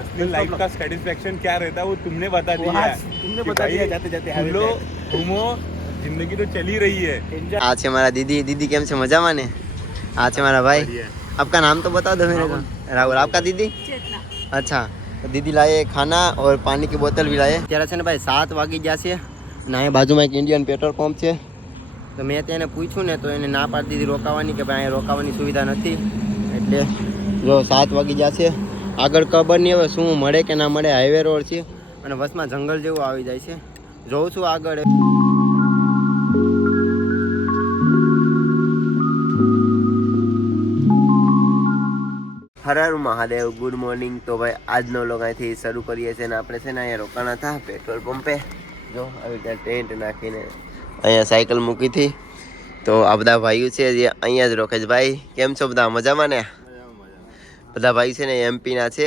असली लाइफ का सेटिस्फेक्शन क्या रहता है वो तुमने बता वो दिया आज है तुमने कि बता भाई दिया जाते जाते हाईवे फूलो पे। घूमो जिंदगी तो चली रही है Enjoy. આ છે મારા દીદી દીદી કેમ છે મજામાં ને આ છે મારા ભાઈ बढ़िया। आपका नाम तो बता दो मेरे को राहुल आपका दीदी अच्छा तो दीदी लाए खाना और पानी की बोतल भी लाए અત્યારે છે ને ભાઈ સાત વાગી ગયા છે અને અહીંયા બાજુમાં એક ઇન્ડિયન પેટ્રોલ પંપ છે તો મેં તેને પૂછ્યું ને તો એને ના પાડી દીધી રોકાવાની કે ભાઈ અહીંયા રોકાવાની સુવિધા નથી એટલે જો સાત વાગી ગયા છે આગળ ખબર નહીં હવે શું મળે કે ના મળે હાઈવે રોડ છે. અને બસમાં જંગલ જેવું આવી જાય છે. જોઉં છું આગળ. હર હર મહાદેવ ગુડ મોર્નિંગ તો ભાઈ, આજનો લોક અહીંથી શરૂ કરીએ છીએ અને આપણે છે ને અહીંયા રોકાણા હતા પેટ્રોલ પંપે જો, આવી રીતે ટેન્ટ નાખીને અહીંયા સાયકલ મૂકી હતી. તો આ બધા ભાઈઓ છે જે અહીંયા જ રોકે છે. ભાઈ, કેમ છો બધા? મજામાં ને? બધા ભાઈ છે ને એમપીના છે.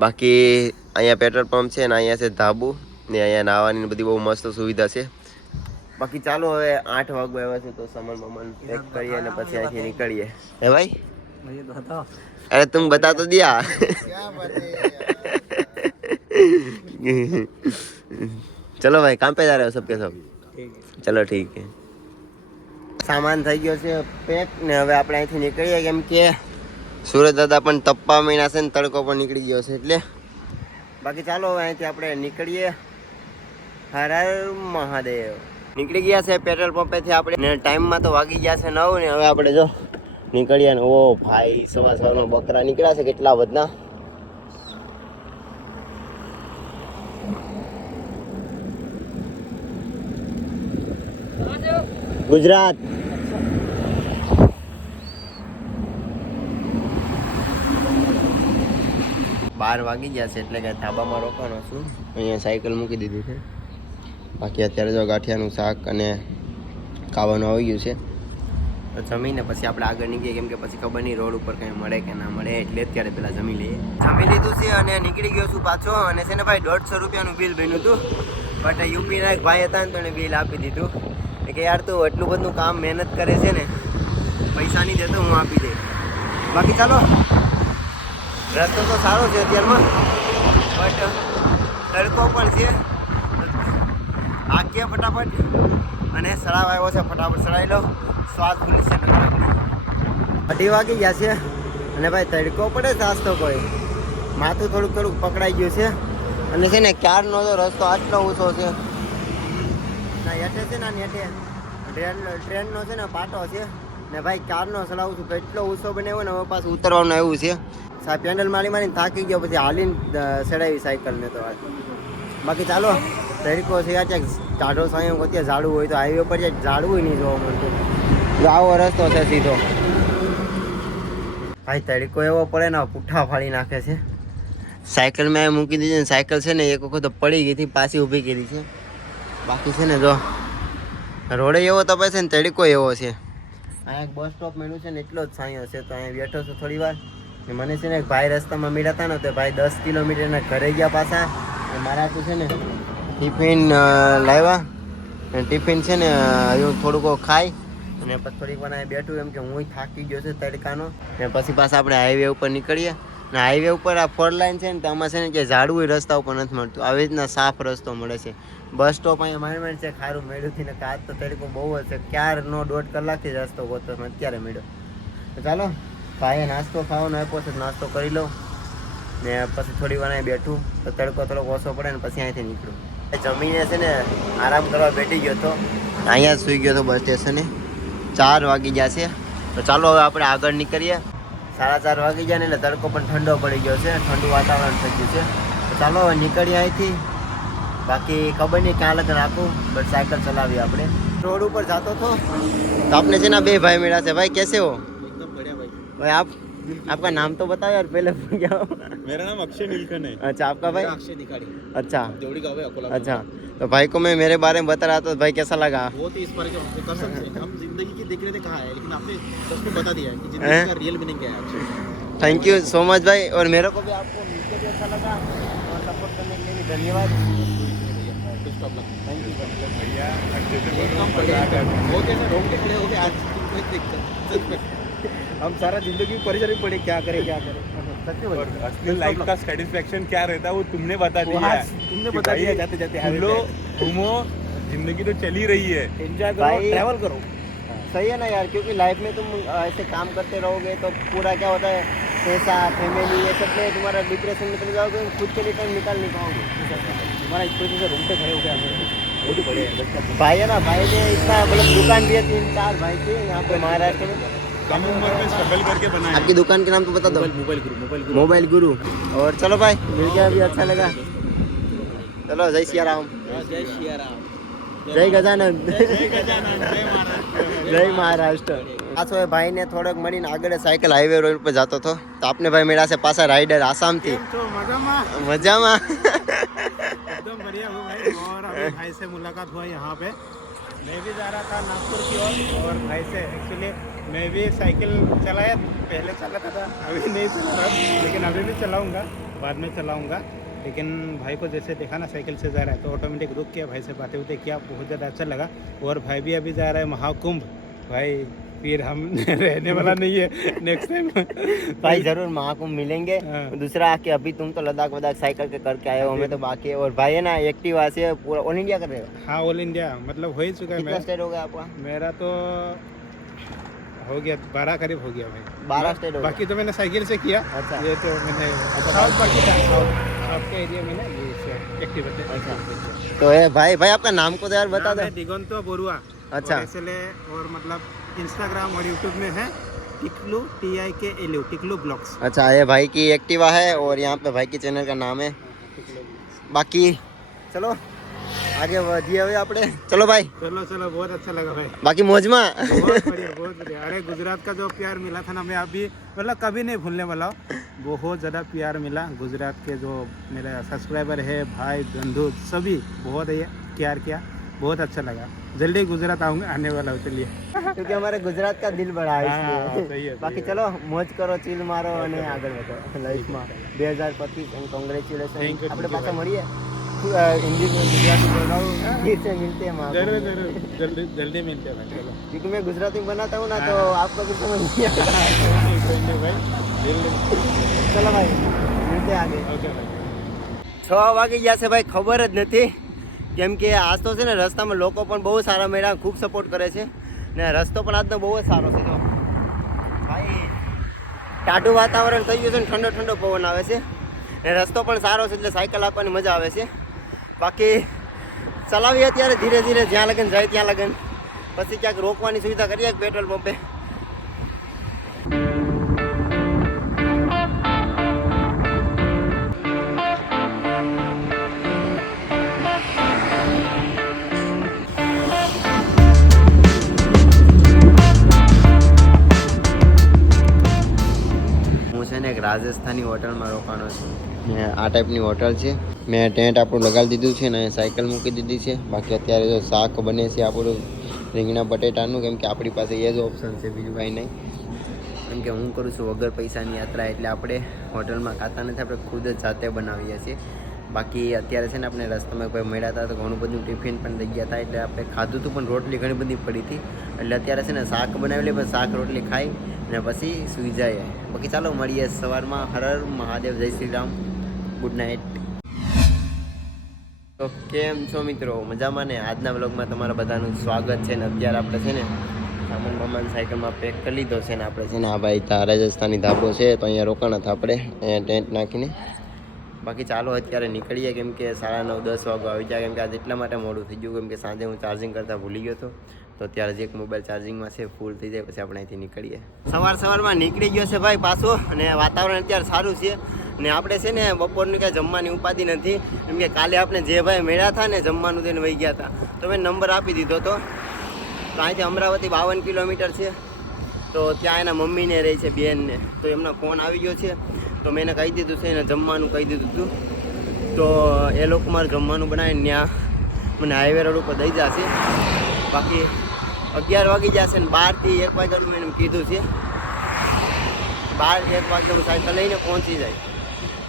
બાકી અહીંયા પેટ્રોલ પંપ છે ને અહીંયા છે ધાબુ ને અહીંયા નાહવાની બધી બહુ મસ્ત સુવિધા છે. બાકી ચાલો હવે આઠ વાગવા આવ્યા છે તો સામાન બમાન પેક કરીએ અને પછી અહીંથી નીકળીએ. હે ભાઈ? અરે તું બતા તો દિયા. ચલો ભાઈ કામ પે જા રહે સબ કે સબ? ચલો ઠીક હે સામાન થઈ ગયો છે પેક ને હવે આપણે અહીંથી નીકળીએ કેમ કે સુરત દાદા પણ તપ્પા મહિના છે ને તડકો પણ નીકળી ગયો છે એટલે. બાકી ચાલો હવે અહીંથી આપણે નીકળીએ. હર મહાદેવ. નીકળી ગયા છે પેટ્રોલ પંપેથી આપણે. ને ટાઈમમાં તો વાગી ગયા છે નવ ને હવે આપણે જો નીકળીએ ને ઓ ભાઈ, સવાર સવારમાં બકરા નીકળ્યા છે કેટલા બધા. ગુજરાત. બાર વાગી ગયા છે એટલે કે ધાબામાં રોકાણો છું અહીંયા સાયકલ મૂકી દીધી છે. બાકી અત્યારે જો ગાંઠિયાનું શાક અને ખાવાનું આવી ગયું છે. જમીને પછી આપણે આગળ નીકળીએ, કેમ કે પછી ખબર નહીં રોડ ઉપર કંઈ મળે કે ના મળે, એટલે અત્યારે પેલા જમી લઈએ. જમી લીધું છે અને નીકળી ગયો છું પાછો, અને છે ને ભાઈ દોઢસો રૂપિયાનું બિલ બન્યું હતું. બટ યુપીના એક ભાઈ હતા ને તો એને બિલ આપી દીધું. એટલે કે યાર તું એટલું બધું કામ મહેનત કરે છે ને, પૈસા નહીં દેતો, હું આપી દે બાકી ચાલો. રસ્તો તો સારો છે અત્યારમાં બટ તડકો પણ છે. આખીએ ફટાફટ, અને સળાવ આવ્યો છે, ફટાફટ સળાવી લો. સ્વાદ ભૂલી છે અઢી વાગી ગયા છે, અને ભાઈ તડકો પડે આજ તો કોઈ. માથું થોડુંક થોડુંક પકડાઈ ગયું છે. અને છે ને, ક્યારનો તો રસ્તો આટલો ઊંચો છે. ના, હેઠે છે ને ટ્રેન, ટ્રેનનો છે ને, પાટો છે. ને ભાઈ કારનો સલાવું છું? કેટલો ઊંચો બને ને, હવે પાછું ઉતરવાનું આવ્યું છે. સાહેબ પેન્ડલ મારી મારીને થાકી ગયો, પછી હાલીને ચડાવી સાયકલને તો આ બાકી ચાલો તરીકો છે ક્યાંક ટાઢો સાયો અત્યારે ઝાડવું હોય તો હાઈવે પર ક્યાંક ઝાડવું નહીં જોવા મળતું. આવો રસ્તો છે સીધો. ભાઈ તરીકો એવો પડે ને પુઠ્ઠા ફાડી નાખે છે. સાયકલ મેં મૂકી દીધી ને, સાયકલ છે ને, એક વખત પડી ગઈ હતી, પાછી ઊભી કરી છે. બાકી છે ને, જો. રોડે એવો તપે છે ને, તડકો એવો છે. અહીંયા બસ સ્ટોપ મળ્યું છે ને, એટલો જ સાંયો છે, તો અહીંયા બેઠો છું થોડી વાર મને છે ને ભાઈ રસ્તામાં મળ્યા હતા ને, તો ભાઈ દસ કિલોમીટરના ઘરે ગયા પાછા. ને મારા હાથું છે ને ટિફિન લાવ્યા. અને ટિફિન છે ને હજુ થોડુંક ખાઈ. અને પછી થોડીક વાર બેઠું, એમ કે હું થાકી ગયો છે તડકાનો. ને પછી પાછા આપણે હાઈવે ઉપર નીકળીએ. ને હાઈવે ઉપર આ ફોર લાઈન છે ને, તો આમાં છે ને કે ઝાડવું રસ્તા ઉપર નથી મળતું. આવી રીતના સાફ રસ્તો મળે છે. બસ સ્ટોપ અહીંયા માંડ માંડ છે, ખારું મેળ્યું થી કાચ તો તડકો બહુ છે. ક્યારનો દોઢ કલાકથી રસ્તો ગોતો અત્યારે મેળ્યો. તો ચાલો. ભાઈએ નાસ્તો ખાવાનો આપ્યો છે નાસ્તો કરી લઉં. ને પછી થોડી વાર અહીં બેઠું. તો તડકો થોડોક ઓછો પડે ને પછી અહીંથી નીકળું. જમીને છે ને આરામ કરવા બેઠી ગયો હતો અહીંયા જ સૂઈ ગયો હતો બસ સ્ટેશને. ચાર વાગી ગયા છે. તો ચાલો હવે આપણે આગળ નીકળીએ. સાડા ચાર વાગી જાય ને એટલે તડકો પણ ઠંડો પડી ગયો છે. ઠંડુ વાતાવરણ થઈ ગયું છે. તો ચાલો હવે નીકળીએ અહીંથી. બાકી ખબર નહીં ક્યાં લગ રાખું, બટ સાયકલ ચલાવીએ આપણે. રોડ ઉપર જતો હતો તો આપણે છે ને બે ભાઈ મળ્યા છે. ભાઈ, કેસે હો? भाई भाई आप आपका नाम तो बताओ यार पहले हूँ। मेरा नाम अक्षय नीलकंठ है। अच्छा आपका भाई? अक्षय दिखाड़ी। अच्छा। देवड़ी गाँव है अकोला अच्छा तो भाई को मैं मेरे बारे में बता रहा था भाई कैसा लगा? बहुत ही इस पर कर सकते हैं। हम ज़िंदगी की देख रहे थे कहाँ है लेकिन आपने सबको बता दिया है कि ज़िंदगी का रियल मीनिंग क्या है थैंक यू सो मच भाई और मेरे को भी आपको मिलकर भी अच्छा लगा और सपोर्ट करने के लिए धन्यवाद। थैंक यू भैया अच्छे बहुत ऐसे रोक के खड़े हो गए आज में हम सारा ज़िंदगी में परेशानी पड़े क्या करें क्या करें? असली लाइफ का सेटिस्फेक्शन क्या रहता है वो तुमने बता दिया है। तुमने बता दिया जाते जाते घूमो घूमो ज़िंदगी तो चली रही है। एंजॉय करो ट्रैवल करो। सही है ना यार क्योंकि लाइफ में तुम ऐसे काम करते रहोगे तो पूरा क्या होता है पैसा फैमिली ये सब में तुम्हारा डिप्रेशन में चले जाओगे खुद के लिए टाइम निकाल नहीं पाओगे। हमारा इस तरीके से रूम पे खड़े हो हमें है। बस भाई है ना भाई ने इतना मतलब दुकान दिया तीन चार भाई थे यहाँ पे महाराष्ट्र में। कम उम्र में स्ट्रगल करके बनाए आपकी दुकान के नाम तो बता दो mobile mobile Guru mobile Guru mobile Guru और चलो भाई मिल गया भी अच्छा लगा चलो जय सिया राम हाँ, जय श्री राम જય ગજાનંદ जय गजानन जय महाराज જય મહારાષ્ટ્ર પાછો એ ભાઈને થોડોક મળીને આગળ સાયકલ હાઈવે રોડ પર જતો હતો તો આપને ભાઈ મળ્યા છે પાછા રાઈડર આસામથી तो मजा में મજામાં एकदम बढ़िया हूँ भाई और अभी भाई से मुलाकात हुआ यहाँ पे मैं भी जा रहा था नागपुर की ओर और भाई से एक्चुअली मैं भी साइकिल चलाया पहले चलाता था अभी नहीं चला रहा लेकिन अभी भी चलाऊँगा बाद में चलाऊँगा। लेकिन भाई को जैसे देखा ना साइकिल से जा रहा है तो ऑटोमेटिक रुक किया भाई से बातें उतें किया बहुत ज़्यादा अच्छा लगा। और भाई भी अभी जा रहा है महाकुंभ। भाई फिर हम रहने वाला नहीं है नेक्स्ट टाइम भाई ज़रूर महाकुंभ मिलेंगे। हाँ। दूसरा कि अभी तुम तो लद्दाख वदाख साइकिल के करके आए हो हमें तो बाकी है। और भाई है ना एक्टिवा से पूरा ऑल इंडिया कर रहे हो? हाँ ऑल इंडिया मतलब हो ही चुका है मेरा। स्टेट हो गया आपका मेरा तो हो गया बारह करीब हो गया भाई। बारह स्टेट हो बाकी तो मैंने साइकिल से किया अच्छा। ये तो मैंने अच्छा, साउथ बाकी था साउथ। साउथ के एरिया में ना ये एक्टिव अच्छा। तो है भाई भाई आपका नाम को तो यार बता दो। दिगंतो बोरुआ। अच्छा। इसलिए और मतलब इंस्टाग्राम और यूट्यूब में है टिकलू टी आई के एल यू टिकलू ब्लॉग्स। अच्छा ये भाई की एक्टिवा है और यहाँ पे भाई की चैनल का नाम है। बाकी चलो। आगे વધીએ હવે આપણે ચલો ભાઈ चलो चलो बहुत अच्छा लगा भाई બાકી મોજમાં बहुत बढ़िया बहुत बढ़िया अरे गुजरात का जो प्यार मिला था ना मैं अभी मतलब कभी नहीं भूलने वाला हूँ बहुत ज़्यादा प्यार मिला गुजरात के जो मेरे सब्सक्राइबर है भाई बंधु सभी बहुत ये प्यार किया बहुत अच्छा लगा जल्दी गुजरात आऊँगा आने वाला हूँ चलिए क्योंकि हमारे गुजरात का दिल बड़ा है हाँ, इसलिए सही है, બાકી सही ચલો મોજ કરો ચીલ મારો અને આગળ વધો લાઈફમાં બે હજાર પચીસ એન્ડ કોંગ્રેચ્યુલેશન Thank you, આપણે thank you, પાછા ભાઈ. મળીએ અ, હિન્દી में गुजराती बोल रहा हूँ फिर से मिलते हैं वहाँ जरूर जरूर जल्दी जल्दी मिलते हैं भाई चलो क्योंकि मैं गुजराती में बनाता हूँ ना तो हाँ। आपको कुछ समझ नहीं आता कोई नहीं, कोई नहीं भाई जल्दी ચલો ભાઈ મિલતે આગે ओके भाई છ વાગી ગયા છે ભાઈ ખબર જ નથી કેમ કે આજ તો છે ને રસ્તામાં લોકો પણ બહુ સારા મળ્યા ખૂબ સપોર્ટ કરે છે ને રસ્તો પણ આજનો બહુ જ સારો છે જો ભાઈ ટાઢું વાતાવરણ થઈ ગયું છે ને ઠંડો ઠંડો પવન આવે છે ને રસ્તો પણ સારો છે એટલે સાયકલ આપવાની મજા આવે છે બાકી ચલાવીએ અત્યારે ધીરે ધીરે જ્યાં લગન જાય ત્યાં લગન. પછી ક્યાંક રોકવાની સુવિધા કરીએ પેટ્રોલ પંપે રાજસ્થાની હોટલમાં રોકાણો છું. ને આ ટાઈપની હોટલ છે. મેં ટેન્ટ આપણું લગાવી દીધું છે ને સાયકલ મૂકી દીધી છે. બાકી અત્યારે જો શાક બને છે આપણું રીંગણા બટેટાનું કેમ કે આપણી પાસે એ જ ઓપ્શન છે બીજું કાંઈ નહીં. કેમ કે હું કરું છું વગર પૈસાની યાત્રા એટલે આપણે હોટલમાં ખાતા નથી આપણે ખુદ જ જાતે બનાવીએ છીએ. બાકી અત્યારે છે ને આપણે રસ્તામાં કોઈ મળ્યા હતા તો ઘણું બધું ટિફિન પણ લઈ ગયા હતા એટલે આપણે ખાધું હતું પણ રોટલી ઘણી બધી પડી હતી. એટલે અત્યારે છે ને શાક બનાવી પણ શાક રોટલી ખાઈ અને પછી સૂઈ જાય બાકી ચાલો મળીએ સવારમાં. હર હર મહાદેવ. જય શ્રી રામ ગુડ નાઇટ તો કેમ છો મિત્રો? મજામાં ને? આજના વ્લોગમાં તમારા બધાનું સ્વાગત છે ને અત્યારે આપણે છે ને સામાન બામાન સાયકલમાં પેક કરી લીધો છે ને આપણે છે ને આ ભાઈ તા રાજસ્થાની ધાબો છે, તો અહીંયા રોકાણ હતા આપણે, અહીંયા ટેન્ટ નાખીને. બાકી ચાલો અત્યારે નીકળીએ, કેમ કે સાડા નવ, દસ વાગો આવી જાય કેમ કે આજે એટલા માટે મોડું થઈ ગયું, કેમ કે સાંજે હું ચાર્જિંગ કરતાં ભૂલી ગયો હતો. તો અત્યારે જે એક મોબાઈલ ચાર્જિંગમાં છે ફૂલ થઈ જાય, પછી આપણે અહીંથી નીકળીએ. સવાર સવારમાં નીકળી ગયો છે ભાઈ પાછો અને વાતાવરણ અત્યારે સારું છે. ને આપણે છે ને બપોરની કાંઈ જમવાની ઉપાધિ નથી. કેમ કે કાલે આપણે જે ભાઈ મેળ્યા હતા ને જમવાનું તેને વહી ગયા હતા. તો મેં નંબર આપી દીધો હતો તો અહીંથી અમરાવતી બાવન કિલોમીટર છે. તો ત્યાં એના મમ્મીને રહે છે, બેનને. તો એમનો ફોન આવી ગયો છે. તો મેં એને કહી દીધું છે, એને જમવાનું કહી દીધું હતું તો એ લોકો મારે જમવાનું બનાવીને ત્યાં મને હાઈવે રોડ ઉપર દઈ જશે. બાકી અગિયાર વાગી જશે ને બારથી એક વાગ્યાનું મેં કીધું છે. બાર એક વાગ્યાનું સાયકલ લઈને પહોંચી જાય.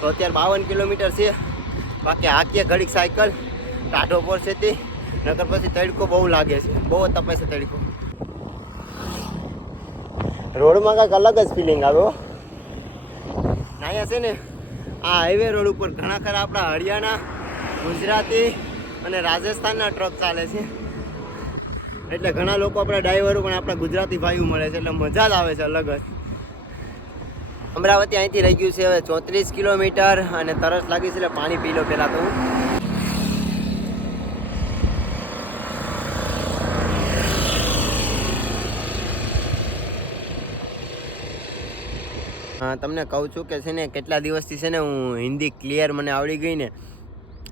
તો અત્યારે બાવન કિલોમીટર છે. બાકી હાકીએ ઘડીક સાયકલ. ટાઢો પડશે તે. નગર પછી તડકો બહુ લાગે છે. બહુ તપે છે તડકો. રોડમાં કાંઈક અલગ જ ફિલિંગ આવ્યો નાયા છે ને, આ હાઈવે રોડ ઉપર ઘણા ખરા આપણા હરિયાણા, ગુજરાતી અને રાજસ્થાનના ટ્રક ચાલે છે. એટલે ઘણા લોકો આપણા ડ્રાઈવરો પણ આપણા ગુજરાતી ભાઈઓ મળે છે એટલે મજા જ આવે છે અલગ જ. અમરાવતી અહીંથી રહી ગયું છે હવે ચોત્રીસ કિલોમીટર અને તરસ લાગી છે એટલે પાણી પી લો પહેલાં તો તમને કહું છું કે છે ને, કેટલા દિવસથી છે ને હું હિન્દી ક્લિયર મને આવડી ગઈ ને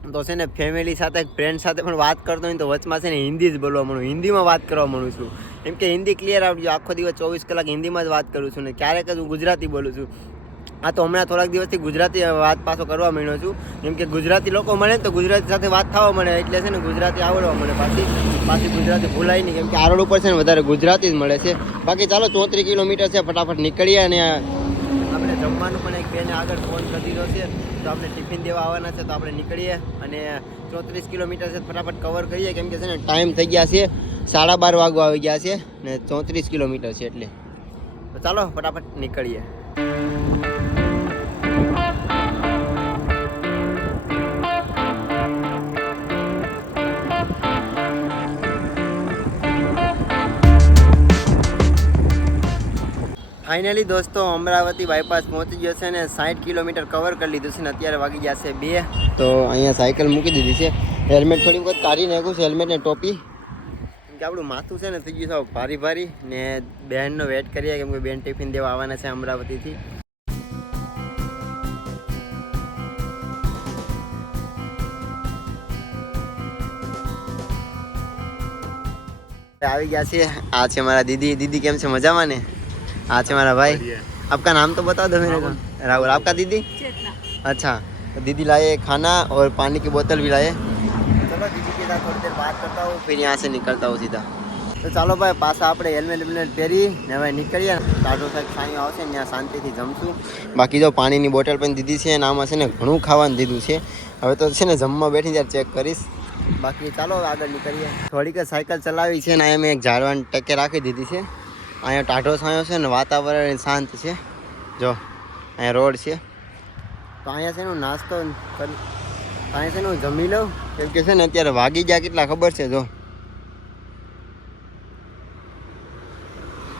તો છે ને ફેમિલી સાથે ફ્રેન્ડ સાથે પણ વાત કરતો હોય તો વચમાં છે ને હિન્દી જ બોલવા માંડું હિન્દીમાં વાત કરવા માંડું છું. એમ કે હિન્દી ક્લિયર આવડી આખો દિવસ ચોવીસ કલાક હિન્દીમાં જ વાત કરું છું ને ક્યારેક જ હું ગુજરાતી બોલું છું. આ તો હમણાં થોડાક દિવસથી ગુજરાતી વાત પાછો કરવા માંડ્યો છું. જેમ કે ગુજરાતી લોકો મળે ને તો ગુજરાતી સાથે વાત થવા મળે. એટલે છે ને ગુજરાતી આવડવા મળે. પાછી પાછી ગુજરાતી ભૂલાય નહીં. કેમ કે આરોડ ઉપર છે ને વધારે ગુજરાતી જ મળે છે. બાકી ચાલો, ચોત્રીસ કિલોમીટર છે, ફટાફટ નીકળીએ અને જમવાનું પણ એક બેને આગળ ફોન કરી દીધો છે. તો આપણે ટિફિન દેવા આવવાના છે, તો આપણે નીકળીએ અને ચોત્રીસ કિલોમીટર છે, ફટાફટ કવર કરીએ. કેમ કે છે ને ટાઈમ થઈ ગયા છે, સાડા બાર વાગવા આવી ગયા છે ને ચોત્રીસ કિલોમીટર છે એટલે. તો ચાલો, ફટાફટ નીકળીએ. ફાઇનલી દોસ્તો, અમરાવતી બાયપાસ પહોંચી ગયો છે ને સાઠ કિલોમીટર કવર કરી લીધું છે ને અત્યારે વાગી ગયા છે બે. તો અહીંયા સાયકલ મૂકી દીધી છે. હેલ્મેટ થોડી વખત કાઢી નાખ્યું છે હેલ્મેટ ને ટોપી. કેમ કે આપણું માથું છે ને, થઈ ગયું સાવ ભારી ભારી. ને બહેનનો વેટ કરીએ, કેમ કે બેન ટિફિન દેવા આવવાના છે અમરાવતીથી. આવી ગયા છે આ છે મારા દીદી. દીદી, કેમ છે? મજામાં ને? આ છે મારા ભાઈ आपका नाम तो बता दो मेरे को राहुल आपका दीदी अच्छा तो दीदी लाए खाना और पानी की बोतल भी लाए चलो दीदी के साथ थोड़ी देर बात करता हूँ फिर यहाँ से निकलता हूँ सीधा તો ચાલો ભાઈ પાછા આપણે હેલ્મેટ હેલ્મેટ પહેરી ને હવે નીકળીએ ટાટો સાહેબ સાંઈ આવશે ને ત્યાં શાંતિથી જમશું બાકી જો પાણીની બોટલ પણ દીધી છે અને આમાં છે ને ઘણું ખાવાનું દીધું છે હવે તો છે ને જમવા બેઠી ત્યારે ચેક કરીશ બાકી ચાલો હવે આગળ નીકળીએ થોડીક જ સાયકલ ચલાવી છે ને અહીંયા મેં એક ઝાડવાની ટકે રાખી દીધી છે અહીંયા ટાઢો છાંયો છે ને વાતાવરણ શાંત છે. જો અહીંયા રોડ છે. તો અહીંયા છે હું નાસ્તો અહીંયા છે હું જમી લઉં. કેમ કે છે ને અત્યારે વાગી ગયા કેટલા ખબર છે જો.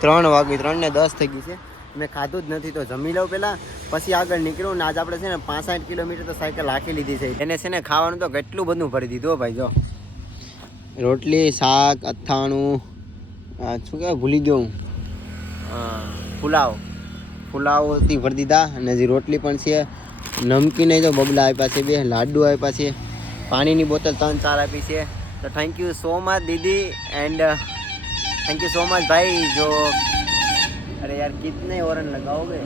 ત્રણ વાગી ત્રણ ને દસ થઈ ગઈ છે. મેં ખાધું જ નથી તો જમી લઉં પહેલાં. પછી આગળ નીકળું ને આજે આપણે છે ને પાંસઠ કિલોમીટર તો સાયકલ રાખી લીધી છે. એને છે ને ખાવાનું તો કેટલું બધું ભરી દીધું ભાઈ જો. રોટલી શાક અથાણું. શું કહેવાય ભૂલી ગયો હા, પુલાવ. પુલાવથી ભરી દીધા અને હજી રોટલી પણ છે. નમકીન જો બબલા આપ્યા છે બે, લાડુ આપ્યા છે. પાણીની બોટલ ત્રણ, ચાર આપી છે. તો thank you so much Didi and thank you so much ભાઈ, જો, અરે યાર, કિતને ઓરન લગાવોગે?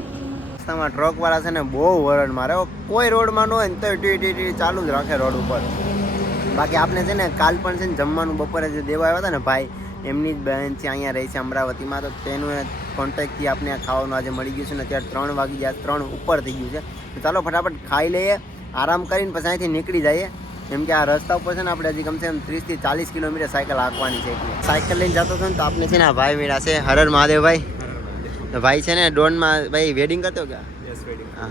રસ્તામાં ટ્રક વાળા છે ને, બહુ વરણ મારે. કોઈ રોડમાં ન હોય ને તો ટી ટી ટી ચાલુ જ રાખે રોડ ઉપર. બાકી આપણે છે ને, કાલ પણ છે ને, જમવાનું બપોરે જે દેવા આવ્યા હતા ને, ભાઈ, એમની જ બહેન છે, અહીંયા રહી છે, અમરાવતીમાં. તો તેનું કોન્ટેક્ટથી આપણે આ ખાવાનું આજે મળી ગયું છે ને અત્યારે ત્રણ વાગી ગયા ત્રણ ઉપર થઈ ગયું છે. તો ચાલો ફટાફટ ખાઈ લઈએ આરામ કરીને પછી અહીંથી નીકળી જઈએ. કેમ કે આ રસ્તા ઉપર છે ને આપણે હજી કમસે કમ ત્રીસથી ચાલીસ કિલોમીટર સાયકલ હાંકવાની છે સાયકલ લઈને જતો હતો ને તો આપણે છે ને ભાઈ મેળા છે હરર મહાદેવભાઈ. તો ભાઈ છે ને ડોનમાં ભાઈ વેડિંગ કરતો કે? હા.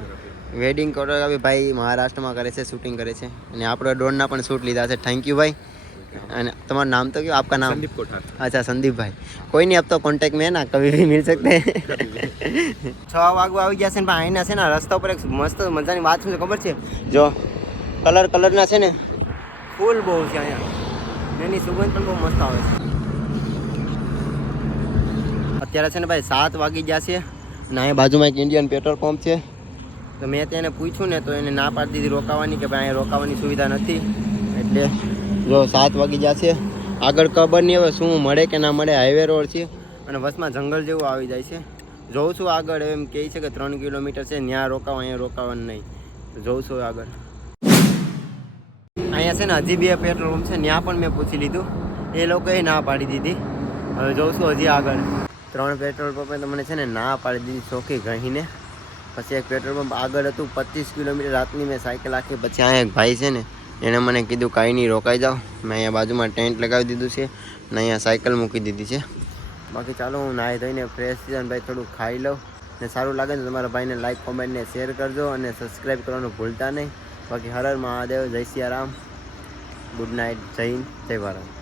વેડિંગ ફોટોગ્રાફી ભાઈ મહારાષ્ટ્રમાં કરે છે શૂટિંગ કરે છે. અને આપણે ડોનના પણ શૂટ લીધા છે. થેન્ક યુ ભાઈ. અને તમારું નામ તો કયું આપકા નામ संदीप कोठार अच्छा संदीप भाई कोई नहीं अब तो कांटेक्ट में है ना कभी भी मिल सकते हैं છ વાગવા આવી ગયા છે ને પણ અહીંના છે ને રસ્તા ઉપર એક મસ્ત મજાની વાત શું છે ખબર છે જો કલર કલરના છે ને ફૂલ બહુ છે અહીંયા એની સુગંધ પણ બહુ મસ્ત આવે છે અત્યારે છે ને ભાઈ સાત વાગી ગયા છે અને અહીંયા બાજુમાં એક ઇન્ડિયન પેટ્રોલ પંપ છે તો મેં તેને પૂછ્યું ને તો એને ના પાડી દીધી રોકાવાની કે ભાઈ અહીંયા રોકાવાની સુવિધા નથી એટલે જો સાત વાગી જશે આગળ ખબર નહીં હવે શું મળે કે ના મળે. હાઈવે રોડ છે અને બસમાં જંગલ જેવું આવી જાય છે. જોઉં છું આગળ એમ કહે છે કે ત્રણ કિલોમીટર છે. ત્યાં રોકાવ, અહીંયા રોકાવાનું નહીં. જોઉં છું આગળ. અહીંયા છે ને હજી બે પેટ્રોલ પંપ છે. ત્યાં પણ મેં પૂછી લીધું. એ લોકોએ ના પાડી દીધી. હવે જોઉં છું હજી આગળ. ત્રણ પેટ્રોલ પંપે તો મને છે ને ના પાડી દીધી ચોખી ગહીને પછી એક પેટ્રોલ પંપ આગળ હતું. પચીસ કિલોમીટર રાતની મેં સાયકલ આખી. પછી અહીંયા એક ભાઈ છે ને એણે મને કીધું, કાંઈ નહીં, રોકાઈ જાઓ. મેં અહીંયા બાજુમાં ટેન્ટ લગાવી દીધું છે અને અહીંયા સાયકલ મૂકી દીધી છે. બાકી ચાલો, હું નાહી ધોઈને ફ્રેશ થઈ ભાઈ થોડું ખાઈ લઉં. ને સારું લાગે ને તમારા ભાઈને લાઈક કોમેન્ટને શેર કરજો અને સબસ્ક્રાઈબ કરવાનું ભૂલતા નહીં. બાકી હર હર મહાદેવ, જય સિયારામ. ગુડ નાઇટ જય હિન્દ, જય ભારત.